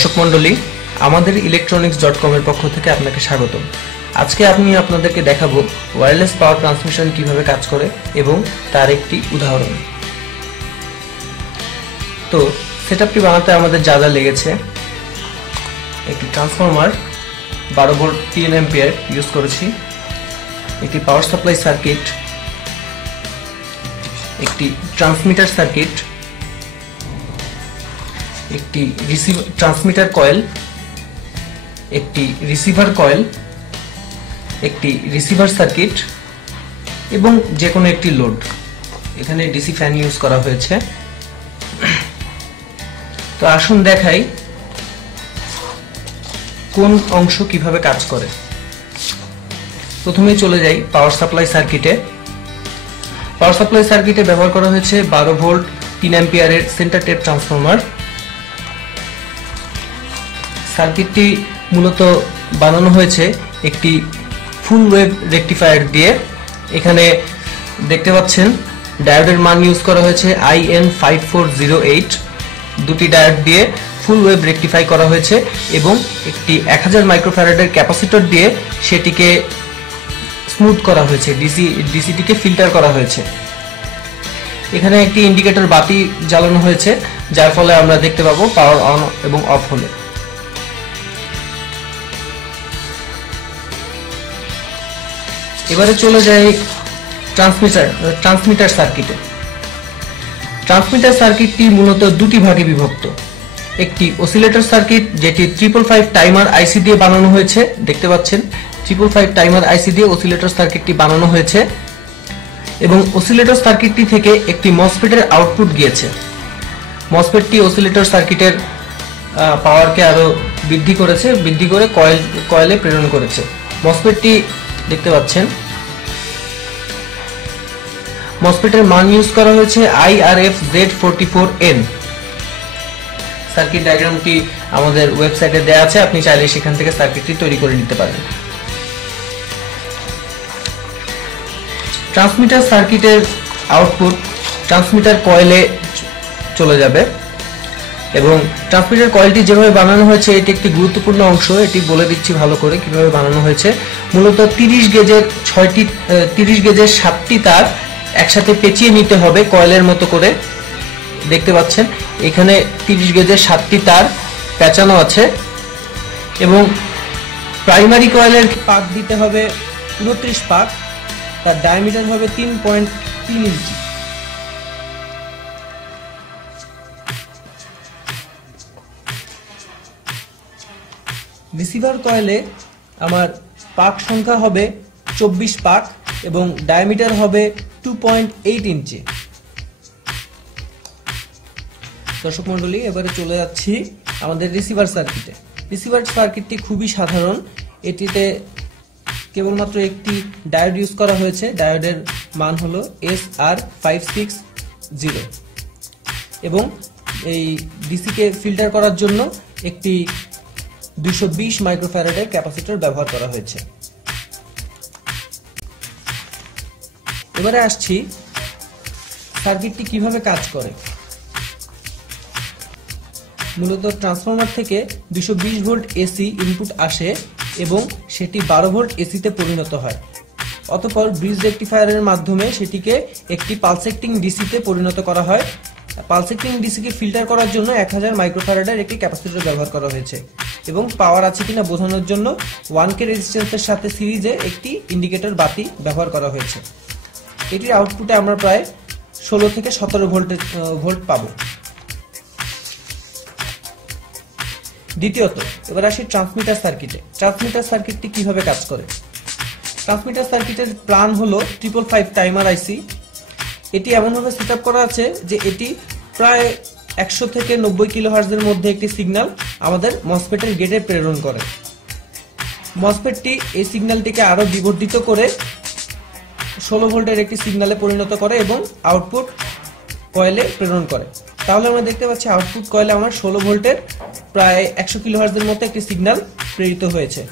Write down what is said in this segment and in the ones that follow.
দর্শক মণ্ডলী, আমাদের ইলেকট্রনিক্স ডট কমের পক্ষ থেকে আপনাকে স্বাগত আজকে আমি আপনাদেরকে দেখাবো ওয়্যারলেস পাওয়ার ট্রান্সমিশন কীভাবে কাজ করে এবং তার একটি উদাহরণ। তো সেটআপটি বানাতে আমাদের যা যা লেগেছে, একটি ট্রান্সফরমার বারো ভোল্ট তিন এম্পিয়ার ইউজ করেছি, একটি পাওয়ার সাপ্লাই সার্কিট একটি ট্রান্সমিটার সার্কিট একটি রিসিভার ট্রান্সমিটার কয়েল একটি রিসিভার কয়েল একটি রিসিভার সার্কিট এবং যে কোনো একটি লোড এখানে ডিসি ফ্যান ইউজ করা হয়েছে। তো আসুন দেখাই কোন অংশ কীভাবে কাজ করে। প্রথমে চলে যাই পাওয়ার সাপ্লাই সার্কিটে পাওয়ার সাপ্লাই সার্কিটে ব্যবহার করা হয়েছে বারো ভোল্ট, তিন অ্যাম্পিয়ারের সেন্টার টেপ ট্রান্সফরমার সার্কিটটি মূলত বানানো হয়েছে একটি ফুল ওয়েভ রেকটিফায়ার দিয়ে। এখানে দেখতে পাচ্ছেন ডায়োডের মান ইউজ করা হয়েছে I N five four zero eight দুটি ডায়োড দিয়ে ফুল ওয়েভ রেকটিফাই করা হয়েছে এবং একটি এক হাজার মাইক্রোফ্যারাডের ক্যাপাসিটর দিয়ে সেটিকে স্মুথ করা হয়েছে ডিসি ডিসিটিকে ফিল্টার করা হয়েছে। এখানে একটি ইন্ডিকেটর বাতি জ্বালানো হয়েছে, যার ফলে আমরা দেখতে পাবো পাওয়ার অন এবং অফ হলে। এবারে চলে যাই ট্রান্সমিটার ট্রান্সমিটার সার্কিটে ট্রান্সমিটার সার্কিটটি মূলত দুটি ভাগে বিভক্ত। একটি অসিলেটর সার্কিট যেটি ট্রিপল ফাইভ টাইমার আইসি দিয়ে বানানো হয়েছে, দেখতে পাচ্ছেন? ট্রিপল ফাইভ টাইমার আইসি দিয়ে অসিলেটর সার্কিটটি বানানো হয়েছে এবং অসিলেটর সার্কিটটি থেকে একটি মসফেটের আউটপুট গিয়েছে। মসফেটটি অসিলেটর সার্কিটের পাওয়ারকে আরও বৃদ্ধি করেছে, বৃদ্ধি করে কয়েল কয়েলে প্রেরণ করেছে। মসফেটটি দেখতে পাচ্ছেন। মসফেটের মান ইউজ করা হয়েছে I R F Z forty four N circuit ডায়াগ্রামটি আমাদের ওয়েবসাইটে দেওয়া আছে, আপনি চাইলে সেখান থেকে সার্কিটটি তৈরি করে নিতে পারেন। ট্রান্সমিটার সার্কিটের আউটপুট ট্রান্সমিটার কয়েলে চলে যাবে এবং ট্রান্সমিটার কয়েলটি যেভাবে বানানো হয়েছে, এটি একটি গুরুত্বপূর্ণ অংশ, এটি বলে দিচ্ছি ভালো করে কীভাবে বানানো হয়েছে। মূলত তিরিশ গেজের ছয়টি তিরিশ গেজের সাতটি তার একসাথে পেঁচিয়ে নিতে হবে কয়েলের মতো করে। দেখতে পাচ্ছেন, এখানে তিরিশ গেজের সাতটি তার পেঁচানো আছে। এবং প্রাইমারি কয়েলের পাক দিতে হবে উনত্রিশ পাক, তার ডায়ামিটার হবে তিন পয়েন্ট তিন ইঞ্চি। রিসিভার কয়েলে আমার পাক সংখ্যা হবে চব্বিশ পাক এবং ডায়ামিটার হবে টু পয়েন্ট এইট ইঞ্চি। দর্শক মন্ডলী এবারে চলে যাচ্ছি আমাদের রিসিভার সার্কিটে রিসিভার সার্কিটটি খুবই সাধারণ। এটিতে কেবলমাত্র একটি ডায়োড ইউজ করা হয়েছে। ডায়োডের মান হলো S R five six zero এবং এই ডিসিকে ফিল্টার করার জন্য একটি দুশো বিশ মাইক্রোফ্যারাডের ক্যাপাসিটর ব্যবহার করা হয়েছে। এবারে আসছি সার্কিটটি কীভাবে কাজ করে। মূলত ট্রান্সফরমার থেকে দুশো ভোল্ট এসি ইনপুট আসে এবং সেটি বারো ভোল্ট এসিতে পরিণত হয়। অতপর ব্রিজ রেকটিফায়ারের মাধ্যমে সেটিকে একটি পালসেক্টিং ডিসিতে পরিণত করা হয়। পালসেক্টিং ডিসিকে ফিল্টার করার জন্য এক হাজার মাইক্রোফ্যারাডের একটি ক্যাপাসিটর ব্যবহার করা হয়েছে। এবং পাওয়ার আছে কিনা বোঝানোর জন্য ওয়ান কে রেজিস্ট্যান্সের সাথে সিরিজে একটি ইন্ডিকেটর বাতি ব্যবহার করা হয়েছে। এটির আউটপুটে আমরা প্রায় ষোলো থেকে সতেরো ভোল্টের ভোল্ট পাবো। দ্বিতীয়ত, এবার আসি ট্রান্সমিটার সার্কিটে ট্রান্সমিটার সার্কিটটি কীভাবে কাজ করে? ট্রান্সমিটার সার্কিটের প্ল্যান হলো ট্রিপল ফাইভ টাইমার আইসি এটি এমনভাবে সেট করা আছে যে এটি প্রায় একশো থেকে নব্বই কিলো হার্জের মধ্যে একটি সিগন্যাল আমাদের মসপেটের গেটে প্রেরণ করে। মসপেটটি এই সিগন্যালটিকে আরও বিবর্ধিত করে ষোলো ভোল্টের একটি সিগন্যালে পরিণত করে এবং আউটপুট কয়েলে প্রেরণ করে। তাহলে আমরা দেখতে পাচ্ছি আউটপুট কয়েলে আমার ষোলো ভোল্টের প্রায় একশো কিলো হার্জের মতো একটি সিগন্যাল প্রেরিত হয়েছে।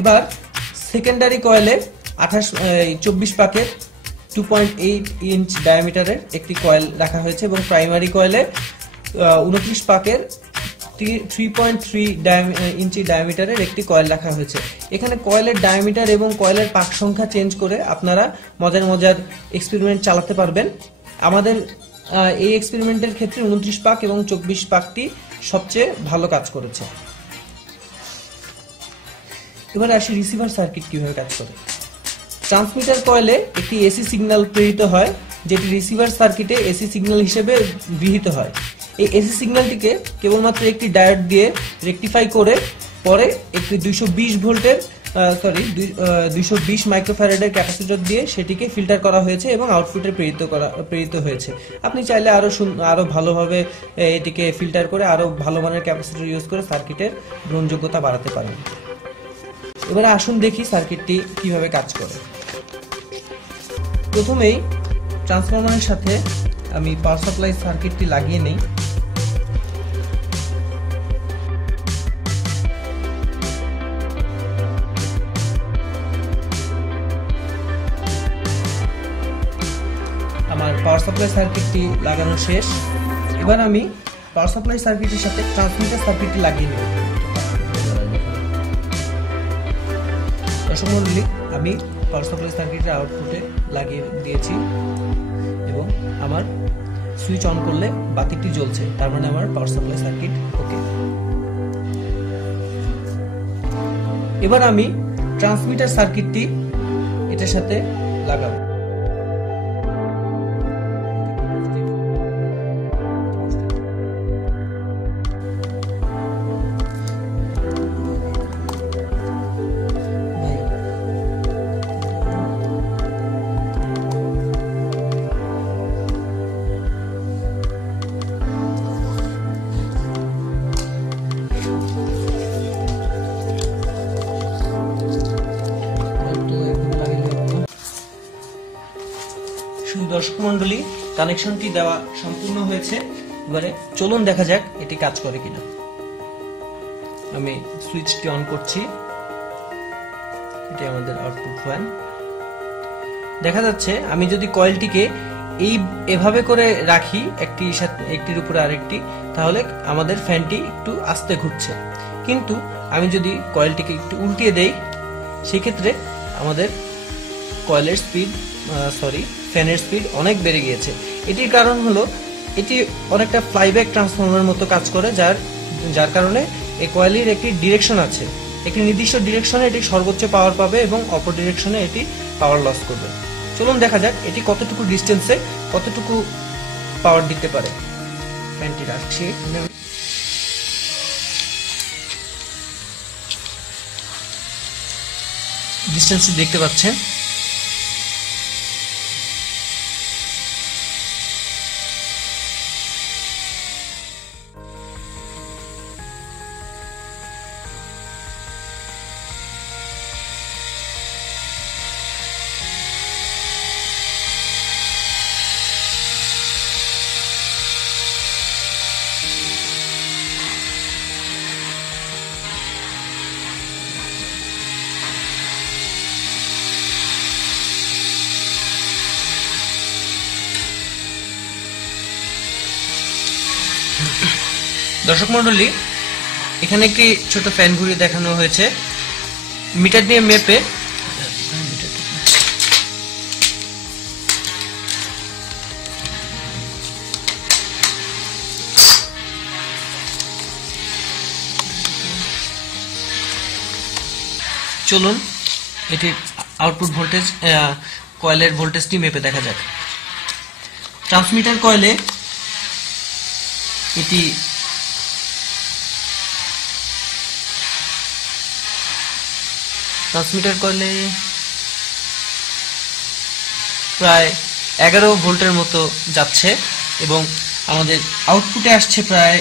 এবার সেকেন্ডারি কয়েলে আঠাশ চব্বিশ পাকের টু পয়েন্ট এইট ইঞ্চ ডায়ামিটারের একটি কয়েল রাখা হয়েছে এবং প্রাইমারি কয়েলে উনত্রিশ পাকের থ্রি পয়েন্ট থ্রি ইঞ্চি ডায়ামিটারের একটি কয়েল রাখা হয়েছে। এখানে কয়েলের ডায়ামিটার এবং কয়েলের পাক সংখ্যা চেঞ্জ করে আপনারা মজার মজার এক্সপেরিমেন্ট চালাতে পারবেন। আমাদের এই এক্সপেরিমেন্টের ক্ষেত্রে উনত্রিশ পাক এবং চব্বিশ পাকটি সবচেয়ে ভালো কাজ করেছে। এবার আসি রিসিভার সার্কিট কীভাবে কাজ করে। ট্রান্সমিটার কয়েলে একটি এসি সিগন্যাল প্রেরিত হয়, যেটি রিসিভার সার্কিটে এসি সিগন্যাল হিসেবে গৃহীত হয়। এই এসি সিগন্যালটিকে কেবলমাত্র একটি ডায়োড দিয়ে রেকটিফাই করে, পরে একটি দুইশো বিশ ভোল্টের সরি দুইশো বিশ মাইক্রোফ্যারেডের ক্যাপাসিটর দিয়ে সেটিকে ফিল্টার করা হয়েছে এবং আউটপুটে প্রেরিত করা, প্রেরিত হয়েছে। আপনি চাইলে আরও সুন- আরও ভালোভাবে এটিকে ফিল্টার করে আরও ভালো মানের ক্যাপাসিটর ইউজ করে সার্কিটের গ্রহণযোগ্যতা বাড়াতে পারেন। এবারে আসুন দেখি সার্কিটটি কীভাবে কাজ করে। প্রথমেই ট্রান্সফরমারের সাথে আমি পাওয়ার সাপ্লাই সার্কিটটি লাগিয়ে নেই। আমার পাওয়ার সাপ্লাই সার্কিটটি লাগানো শেষ। এবার আমি পাওয়ার সাপ্লাই সার্কিটের সাথে ট্রান্সমিটার সার্কিটটি লাগিয়ে নেব। দর্শক আমি পার্সোনাল সার্কিটের আউটপুটে লাগিয়ে দিয়েছি এবং আমার সুইচ অন করলে বাতিটি জ্বলছে, তার মানে আমার পাওয়ার সাপ্লাই সার্কিট ওকে এবার আমি ট্রান্সমিটার সার্কিটটি এটার সাথে লাগাবো। দর্শক মন্ডলী কানেকশনটি দেওয়া সম্পূর্ণ হয়েছে। এবারে চলুন দেখা যাক এটি কাজ করে কিনা। আমি সুইচটি অন করছি। এটি আমাদের আউটপুট ফ্যান দেখা যাচ্ছে, আমি যদি কয়েলটিকে এই, এভাবে করে রাখি, একটি সাথে, একটির উপরে আরেকটি, তাহলে আমাদের ফ্যানটি একটু আস্তে ঘুরছে। কিন্তু আমি যদি কয়েলটিকে একটু উল্টিয়ে দেই, সেক্ষেত্রে আমাদের কয়েলের স্পিড সরি ফ্যানের স্পিড অনেক বেড়ে গিয়েছে। এটির কারণ হলো, এটি অনেকটা ফ্লাইব্যাক ট্রান্সফর্মার মতো কাজ করে, যার যার কারণে এই কয়েলের একটি ডিরেকশন আছে। একটি নির্দিষ্ট ডিরেকশনে এটি সর্বোচ্চ পাওয়ার পাবে এবং অপর ডিরেকশনে এটি পাওয়ার লস করবে। চলুন দেখা যাক, এটি কতটুকু ডিস্টেন্সে কতটুকু পাওয়ার দিতে পারে। ফ্যানটি রাখছি। ডিস্টেন্স দেখতে পাচ্ছেন। দর্শক মন্ডলী এখানে একটি ছোট ফ্যান ঘুরিয়ে দেখানো হয়েছে। মিটার দিয়ে মেপে চলুন এটির আউটপুট ভোল্টেজ কয়েলের ভোল্টেজটি মেপে দেখা যাক। ট্রান্সমিটার কয়েলে এটি ট্রান্সমিটার কয়েলে প্রায় এগারো ভোল্টের মতো যাচ্ছে এবং আমাদের আউটপুটে আসছে প্রায়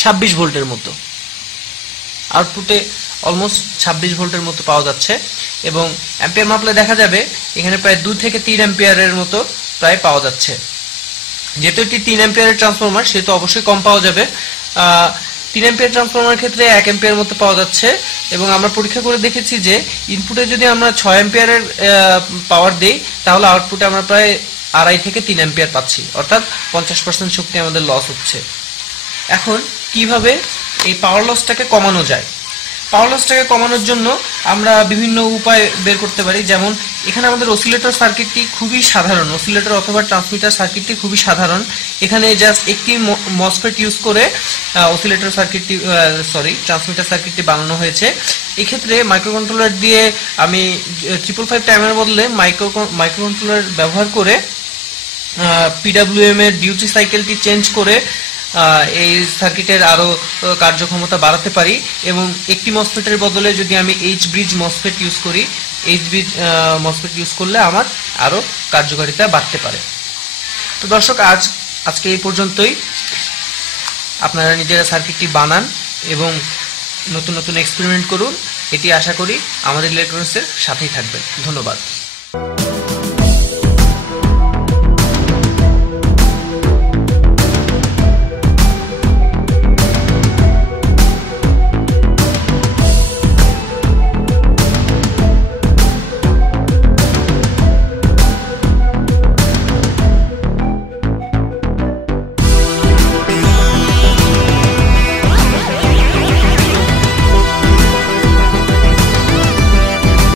ছাব্বিশ ভোল্টের মতো। আউটপুটে অলমোস্ট ছাব্বিশ ভোল্টের মতো পাওয়া যাচ্ছে এবং অ্যাম্পিয়ার মাপলে দেখা যাবে এখানে প্রায় দু থেকে তিন অ্যাম্পিয়ারের মতো প্রায় পাওয়া যাচ্ছে। যেহেতু একটি তিন অ্যাম্পিয়ারের ট্রান্সফরমার সেহেতু অবশ্যই কম পাওয়া যাবে। তিন অ্যাম্পিয়ার ট্রান্সফর্মার ক্ষেত্রে এক এম্পিয়ার মতো পাওয়া যাচ্ছে, এবং আমরা পরীক্ষা করে দেখেছি যে ইনপুটে যদি আমরা ছয় এম্পিয়ারের পাওয়ার দিই, তাহলে আউটপুটে আমরা প্রায় আড়াই থেকে তিন এম্পিয়ার পাচ্ছি, অর্থাৎ পঞ্চাশ পার্সেন্ট শক্তি আমাদের লস হচ্ছে। এখন কীভাবে এই পাওয়ার লসটাকে কমানো যায়? পাওয়ার লসটাকে কমানোর জন্য আমরা বিভিন্ন উপায় বের করতে পারি। যেমন, এখানে আমাদের অসিলেটর সার্কিটটি খুবই সাধারণ। অসিলেটর অথবা ট্রান্সমিটার সার্কিটটি খুবই সাধারণ। এখানে জাস্ট একটি মসফেট ইউজ করে অসিলেটর সার্কিটটি সরি ট্রান্সমিটার সার্কিটটি বানানো হয়েছে। এক্ষেত্রে মাইক্রোকন্ট্রোলার দিয়ে আমি ট্রিপল ফাইভ টাইমের বদলে মাইক্রো মাইক্রোকন্ট্রোলার ব্যবহার করে পিডাব্লিউএম এর ডিউটি সাইকেলটি চেঞ্জ করে এই সার্কিটের আরও আহ, কার্যক্ষমতা বাড়াতে পারি এবং একটি মসফেটের বদলে যদি আমি এইচ ব্রিজ মসফেট ইউজ করি এইচ ব্রিজ মসফেট ইউজ করলে আমার আরও কার্যকারিতা বাড়তে পারে। তো দর্শক আজ আজকে এই পর্যন্তই। আপনারা নিজেরা সার্কিটটি বানান এবং নতুন নতুন এক্সপেরিমেন্ট করুন। এটি আশা করি আমাদের ইলেকট্রনিক্সের সাথেই থাকবেন। ধন্যবাদ।